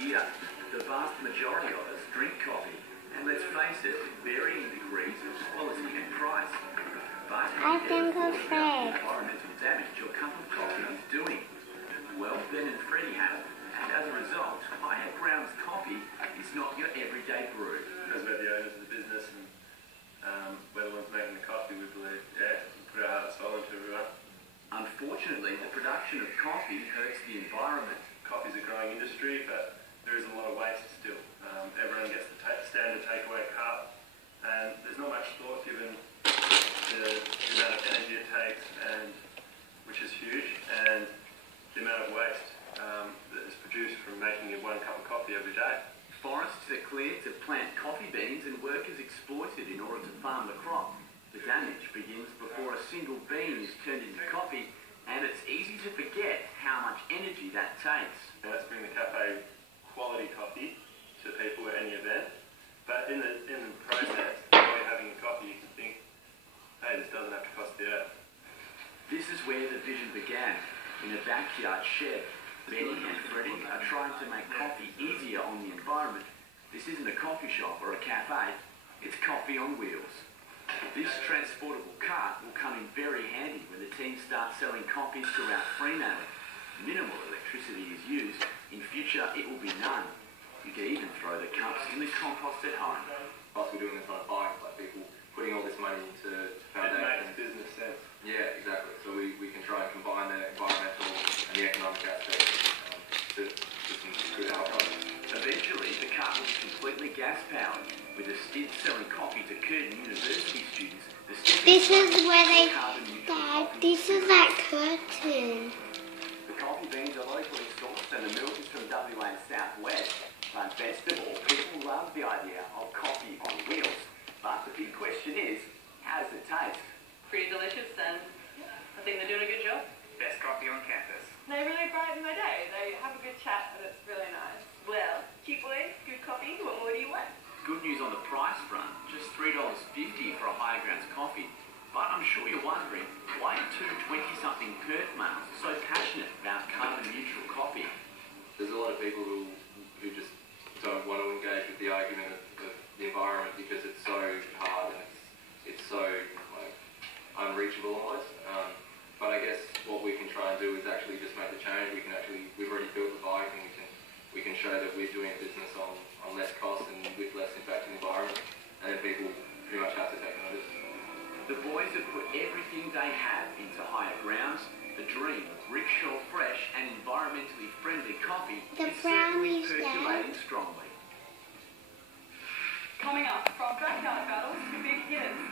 year. The vast majority of us drink coffee, and let's face it, with varying degrees of quality and price. But I think the it's fair. environmental damage your cup of coffee is doing? Well, Ben and Freddie have, and as a result, Higher Grounds coffee is not your everyday brew. Because we're the owners of the business and we're the ones making the coffee, we believe, we put our heart and soul into everyone. Unfortunately, the production of coffee hurts the environment. Coffee's a growing industry, but there is a lot of waste still. Everyone gets the standard takeaway cup, and there's not much thought given the amount of energy it takes, which is huge, and the amount of waste that is produced from making one cup of coffee every day. Forests are cleared to plant coffee beans and workers exploited in order to farm the crop. The damage begins before a single bean is turned into coffee, and it's easy to forget how much energy that takes. Now, let's bring the cafe quality coffee to people at any event, but in the process, while you're having a coffee, you can think, hey, this doesn't have to cost the earth. This is where the vision began, in a backyard shed. Benny and Freddie are trying to make coffee easier on the environment. This isn't a coffee shop or a cafe, it's coffee on wheels. This transportable cart will come in very handy when the team starts selling coffees throughout Fremantle. Minimal electricity is used. In future, it will be none. You can even throw the cups in the compost at home. Us, we're doing this on a bike, like people putting all this money into It foundations. makes business sense. Yeah, exactly. So we can try and combine the environmental and the economic aspects to some good outcomes. Eventually, the cart will be completely gas-powered, with a stint selling coffee to Curtin University students. This is where they... Dad, this is at Curtin. The coffee beans are locally sourced and the milk is from WA Southwest. But best of all, people love the idea of coffee on wheels. But the big question is, how does it taste? Pretty delicious, and I think they're doing a good job. Best coffee on campus. They really brighten my day. They have a good chat, and it's really nice. Well, cute boys, good coffee. What more do you want? Good news on the price front, just $3.50 for a Higher Grounds coffee. But I'm sure you're wondering, why are two 20-something Perth males so passionate about carbon-neutral coffee? There's a lot of people who just don't want to engage with the argument of the environment because it's so hard and it's so unreachable almost. But I guess what we can try and do is actually just make the change. We've already built the bike, and we can show that we're doing a business on less cost and with less impact on the environment, and then people pretty much have to take notice. The boys have put everything they have into Higher Grounds. The dream of rickshaw fresh and environmentally friendly coffee The is certainly brownies, Dad. percolating strongly.